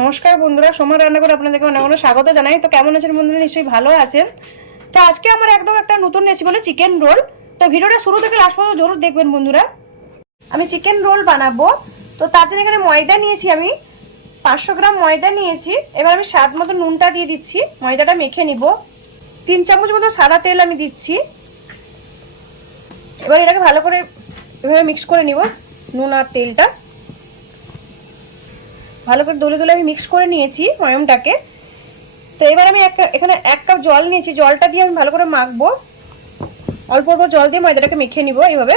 নমস্কার বন্ধুরা, সময় রান্না করে আপনাদেরকে অনেক অনেক স্বাগত জানাই। তো কেমন আছেন বন্ধুরা? নিশ্চয়ই ভালো আছেন। তো আজকে আমার একদম একটা নতুন রেসিপি হলো চিকেন রোল। তো ভিডিওটা শুরু থেকে লাস্ট পর্যন্ত জরুর দেখবেন বন্ধুরা। আমি চিকেন রোল বানাবো। তো তার জন্য এখানে ময়দা নিয়েছি, আমি 500 গ্রাম ময়দা নিয়েছি। এবার আমি স্বাদ মতো নুনটা দিয়ে দিচ্ছি, ময়দাটা মেখে নিব। 3 চামচ মতো সাদা তেল আমি দিচ্ছি। এবার এটাকে ভালো করে এভাবে মিক্স করে নিব, নুন আর তেলটা ভালো করে দলে দলে আমি মিক্স করে নিয়েছি ময়মটাকে। তো এবার আমি এখানে 1 কাপ জল নিয়েছি, জলটা দিয়ে আমি ভালো করে মাখবো। অল্প অল্প জল দিয়ে ময়দাটাকে মেখে নিব। এইভাবে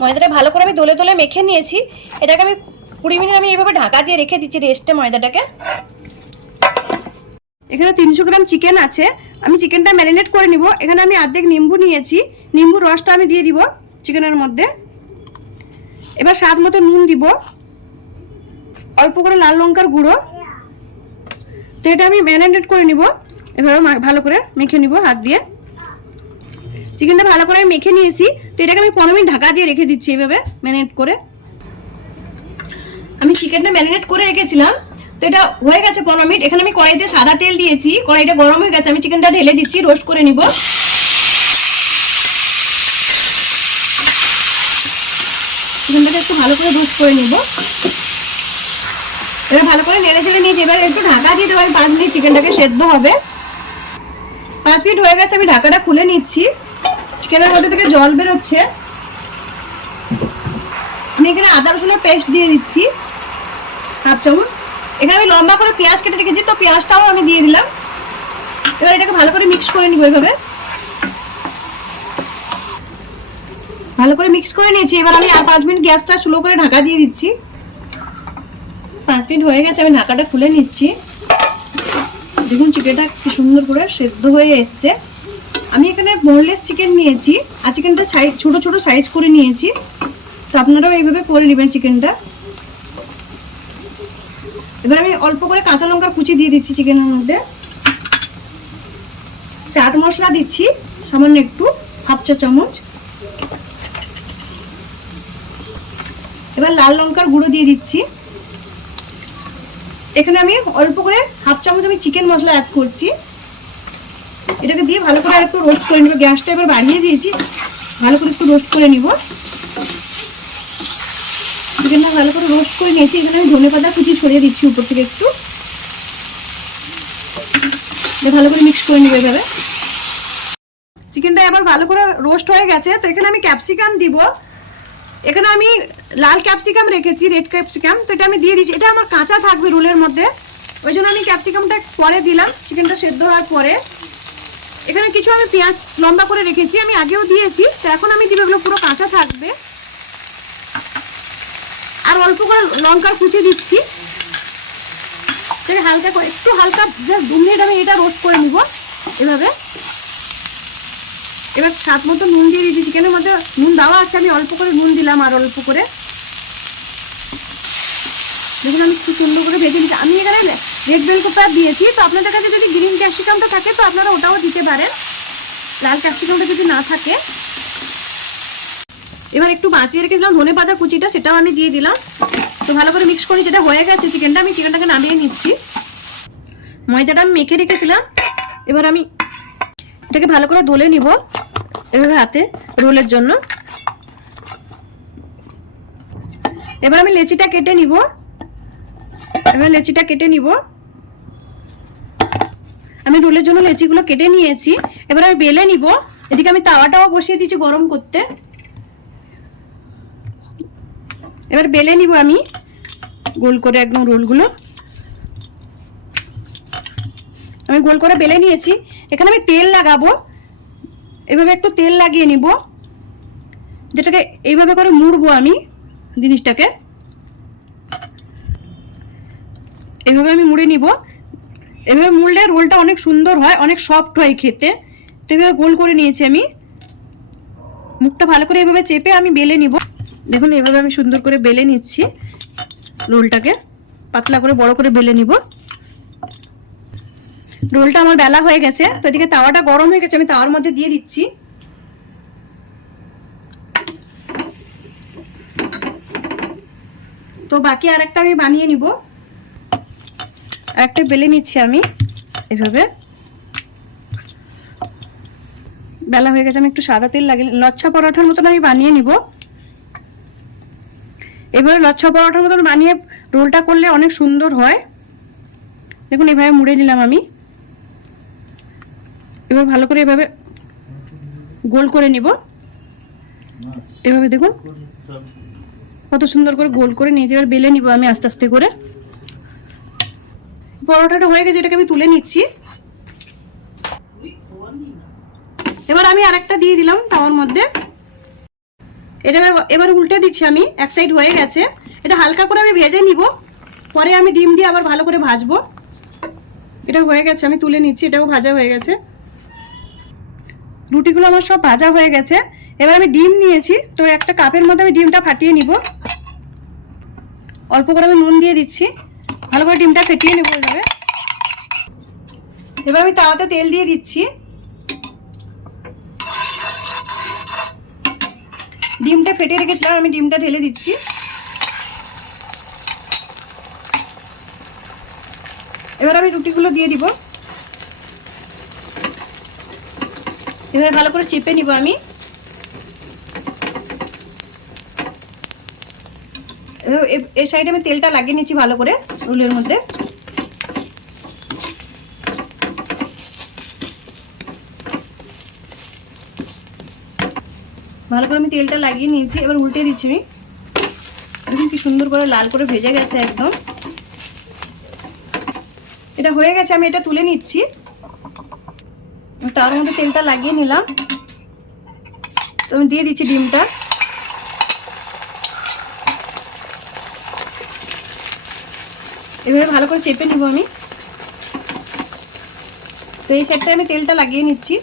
ময়দাটা ভালো করে আমি দলে দলে মেখে নিয়েছি। এটাকে আমি 20 মিনিট আমি এইভাবে ঢাকা দিয়ে রেখে দিচ্ছি রেস্টে ময়দাটাকে। এখানে 300 গ্রাম চিকেন আছে, আমি চিকেনটা ম্যারিনেট করে নিব। এখানে আমি অর্ধেক নিম্বু নিয়েছি, নিম্বুর রসটা আমি দিয়ে দিব চিকেনের মধ্যে। এবার স্বাদ মতো নুন দিব, অল্প করে লাল লঙ্কার গুঁড়ো। তো এটা আমি ম্যারিনেট করে নিব, এভাবে ভালো করে মেখে নিব হাত দিয়ে। চিকেনটা ভালো করে মেখে নিয়েছি। তো এটাকে আমি 15 মিনিট ঢাকা দিয়ে রেখে দিচ্ছি এইভাবে ম্যারিনেট করে। আমি চিকেনটা ম্যারিনেট করে রেখেছিলাম, তো এটা হয়ে গেছে 15 মিনিট। এখানে আমি কড়াইতে সাদা তেল দিয়েছি, কড়াইটা গরম হয়ে গেছে। আমি চিকেনটা ঢেলে দিচ্ছি, রোস্ট করে নিব। চিকেনটাকে একটু ভালো করে রোস্ট করে নিব। এবার ভালো করে নেড়ে চেড়ে নিয়েছি। এবার একটু ঢাকা দিয়ে দেবো, আমি 5 মিনিট চিকেনটাকে সেদ্ধ হবে। 5 মিনিট হয়ে গেছে, আমি ঢাকাটা খুলে নিচ্ছি। চিকেনের মধ্যে থেকে জল বেরোচ্ছে। আমি এখানে আদা রসুনের পেস্ট দিয়ে দিচ্ছি 1/2 চামচ। এখানে আমি লম্বা করে পেঁয়াজ কেটে রেখেছি, তো পেঁয়াজটাও আমি দিয়ে দিলাম। এবার এটাকে ভালো করে মিক্স করে নিব। এইভাবে ভালো করে মিক্স করে নিয়েছি। এবার আমি আর 5 মিনিট গ্যাসটা স্লো করে ঢাকা দিয়ে দিচ্ছি। 5 মিনিট হয়ে গেছে, আমি ঢাকাটা খুলে নিচ্ছি। দেখুন চিকেনটা কি সুন্দর করে সেদ্ধ হয়ে এসছে। আমি এখানে বোনলেস চিকেন নিয়েছি, আর চিকেনটা ছোট ছোট সাইজ করে নিয়েছি। তো আপনারাও এইভাবে করে নেবেন চিকেনটা। এবার আমি অল্প করে কাঁচা লঙ্কার কুচি দিয়ে দিচ্ছি চিকেনের মধ্যে। চাট মশলা দিচ্ছি সামান্য একটু, 1/2 চা চামচ। এবার লাল লঙ্কার গুঁড়ো দিয়ে দিচ্ছি। এখানে আমি অল্প করে 1/2 চামচ আমি চিকেন মশলা অ্যাড করছি। এটাকে দিয়ে ভালো করে একটু রোস্ট করে নিব। গ্যাসটা এবার বাড়িয়ে দিয়েছি, ভালো করে একটু রোস্ট করে নিব। চিকেনটা ভালো করে রোস্ট করে নিয়েছি। এখানে আমি ধনেপাতা কুচি ছড়িয়ে দিচ্ছি উপর থেকে একটু। ভালো করে মিক্স করে নিব এভাবে। চিকেনটা এবার ভালো করে রোস্ট হয়ে গেছে। তো এখানে আমি ক্যাপসিকাম দিব। এখানে আমি লাল ক্যাপসিকাম রেখেছি, রেড ক্যাপসিকাম। তো এটা আমি দিয়ে দিচ্ছি, এটা আমার কাঁচা থাকবে রোলের মধ্যে, ওই জন্য আমি ক্যাপসিকামটা পরে দিলাম চিকেনটা সেদ্ধ হওয়ার পরে। এখানে কিছু আমি পেঁয়াজ লম্বা করে রেখেছি, আমি আগেও দিয়েছি। তো এখন আমি দিব, এগুলো পুরো কাঁচা থাকবে। আর অল্প করে লঙ্কার কুচি দিচ্ছি। হালকা করে একটু হালকা জাস্ট 2 মিনিট আমি এটা রোস্ট করে নিব এভাবে। এবার স্বাদ মতো নুন দিয়ে দিচ্ছি। চিকেনের মধ্যে নুন দেওয়া আছে, আমি অল্প করে নুন দিলাম আর অল্প করে। দেখুন আমি খুব সুন্দর করে ভেজে দিচ্ছি। আমি এখানে রেড বেল পেপার দিয়েছি। তো আপনাদের কাছে যদি গ্রিন ক্যাপসিকামটা থাকে তো আপনারা ওটাও দিতে পারেন, লাল ক্যাপসিকামটা যদি না থাকে। এবার একটু বাঁচিয়ে রেখেছিলাম ধনেপাতা কুচিটা, সেটাও আমি দিয়ে দিলাম। তো ভালো করে মিক্স করে যেটা হয়ে গেছে চিকেনটা, আমি চিকেনটাকে নামিয়ে নিচ্ছি। ময়দাটা আমি মেখে রেখেছিলাম। এবার আমি এটাকে ভালো করে দলে নিব এভাবে হাতে রোলের জন্য। এবার আমি লেচিটা কেটে নিব। এবার লেচিটা কেটে নিব। আমি রোলের জন্য লেচিগুলো কেটে নিয়েছি। এবার আমি বেলে নিব। এদিকে আমি তাওয়াটাও বসিয়ে দিয়েছি গরম করতে। এবার বেলে নিব আমি গোল করে একদম রোলগুলো। আমি গোল করে বেলে নিয়েছি। এখানে আমি তেল লাগাবো, এভাবে একটু তেল লাগিয়ে নিব, যেটাকে এইভাবে করে মুড়বো আমি জিনিসটাকে। এভাবে আমি মুড়ে নিব। এভাবে মুড়লে রোলটা অনেক সুন্দর হয়, অনেক সফট হয় খেতে। তো এভাবে গোল করে নিয়েছি আমি। মুখটা ভালো করে এভাবে চেপে আমি বেলে নিব। দেখুন এভাবে আমি সুন্দর করে বেলে নিচ্ছি রোলটাকে, পাতলা করে বড় করে বেলে নিব। রোলটা আমার বেলা হয়ে গেছে। তো এদিকে তাওয়াটা গরম হয়ে গেছে, আমি তাওয়ার মধ্যে দিয়ে দিচ্ছি। তো তো বাকি আরেকটা আমি বানিয়ে নিব। আরেকটা বেলে নিচ্ছি আমি এভাবে। বেলা হয়ে গেছে, আমি একটু সাদা তেল লাগিয়ে লচ্ছা পরোটার মতন আমি বানিয়ে নিব। এবারে লচ্ছা পরোটার মতন বানিয়ে রোলটা করলে অনেক সুন্দর হয়। দেখুন এভাবে মুড়ে নিলাম আমি। এবার ভালো করে এভাবে গোল করে নিব। এভাবে দেখুন কত সুন্দর করে গোল করে নিয়েছি। এবার বেলে নিব আমি আস্তে আস্তে করে। পরোটাটা হয়ে গেছে, এটাকে আমি তুলে নিচ্ছি। এবার আমি আরেকটা দিয়ে দিলাম তাওয়ার মধ্যে। এটা এবার উল্টে দিচ্ছি আমি, এক সাইড হয়ে গেছে। এটা হালকা করে আমি ভেজে নিব, পরে আমি ডিম দিয়ে আবার ভালো করে ভাজবো। এটা হয়ে গেছে, আমি তুলে নিচ্ছি। এটাও ভাজা হয়ে গেছে। রুটিগুলো আমার সব ভাজা হয়ে গেছে। এবার আমি ডিম নিয়েছি, তো একটা কাপের মধ্যে আমি ডিমটা ফাটিয়ে নিব। অল্প করে আমি নুন দিয়ে দিচ্ছি, ভালো করে ডিমটা ফেটিয়ে নেবো এইভাবে। এবার আমি তাওয়াতে তেল দিয়ে দিচ্ছি। ডিমটা ফেটে রেখেছিলাম, আমি ডিমটা ঢেলে দিচ্ছি। এবার আমি রুটিগুলো দিয়ে দিব। এভাবে ভালো করে চেপে নিব আমি। এই সাইডে আমি তেলটা লাগিয়ে নিচ্ছি ভালো করে রোলের মধ্যে। ভালো করে আমি তেলটা লাগিয়ে নিয়েছি। এবার উল্টে দিচ্ছি আমি। দেখুন কি সুন্দর করে লাল করে ভেজে গেছে একদম। এটা হয়ে গেছে, আমি এটা তুলে নিচ্ছি। তার মধ্যে তেলটা লাগিয়ে নিলাম, তো আমি দিয়ে দিচ্ছি ডিমটা। এভাবে ভালো করে চেপে নিব আমি। তো এই সাইডটায় আমি তেলটা লাগিয়ে নিচ্ছি।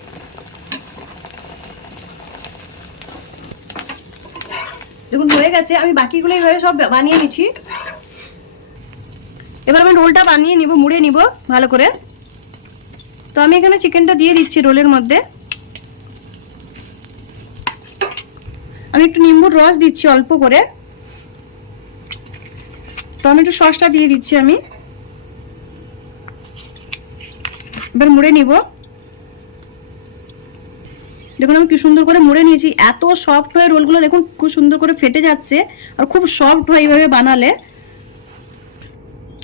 দেখুন হয়ে গেছে, আমি বাকিগুলো এইভাবে সব বানিয়ে নিচ্ছি। এবার আমি রোলটা বানিয়ে নিব, মুড়ে নিব ভালো করে। তো আমি এখানে চিকেনটা দিয়ে দিচ্ছি রোলের মধ্যে। আমি একটু নিম্বুর রস দিচ্ছি অল্প করে। টমেটো সসটা দিয়ে দিচ্ছি আমি। এবার মুড়ে নিব। দেখুন আমি কি সুন্দর করে মুড়ে নিয়েছি। এত সফট হয়ে রোলগুলো দেখুন খুব সুন্দর করে ফেটে যাচ্ছে, আর খুব সফট হয় এইভাবে বানালে।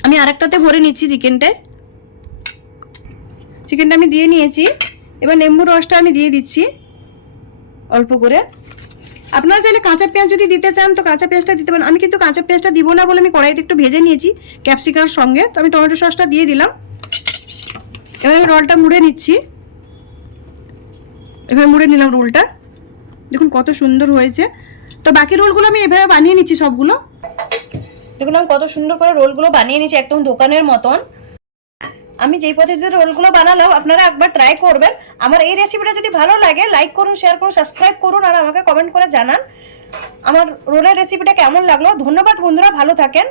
আমি আরেকটাতে ভরে নিচ্ছি চিকেনটা আমি দিয়ে নিয়েছি। এবার লেবুর রসটা আমি দিয়ে দিচ্ছি অল্প করে। আপনারা চাইলে কাঁচা পেঁয়াজ যদি দিতে চান তো কাঁচা পেঁয়াজটা দিতে পারেন। আমি কিন্তু কাঁচা পেঁয়াজটা দিব না বলে আমি কড়াইতে একটু ভেজে নিয়েছি ক্যাপসিকামের সঙ্গে। তো আমি টমেটো সসটা দিয়ে দিলাম। এবার আমি রোলটা মুড়ে নিচ্ছি। এভাবে মুড়ে নিলাম রোলটা। দেখুন কত সুন্দর হয়েছে। তো বাকি রোলগুলো আমি এভাবে বানিয়ে নিচ্ছি সবগুলো। দেখুন আমি কত সুন্দর করে রোলগুলো বানিয়ে নিচ্ছি একদম দোকানের মতন। আমি যেই পদ্ধতিতে রোলগুলো বানালাম আপনারা একবার ট্রাই করবেন। আমার এই রেসিপিটা যদি ভালো লাগে লাইক করুন, শেয়ার করুন, সাবস্ক্রাইব করুন, আর আমাকে কমেন্ট করে জানান আমার রোলের রেসিপিটা কেমন লাগলো। ধন্যবাদ বন্ধুরা, ভালো থাকেন।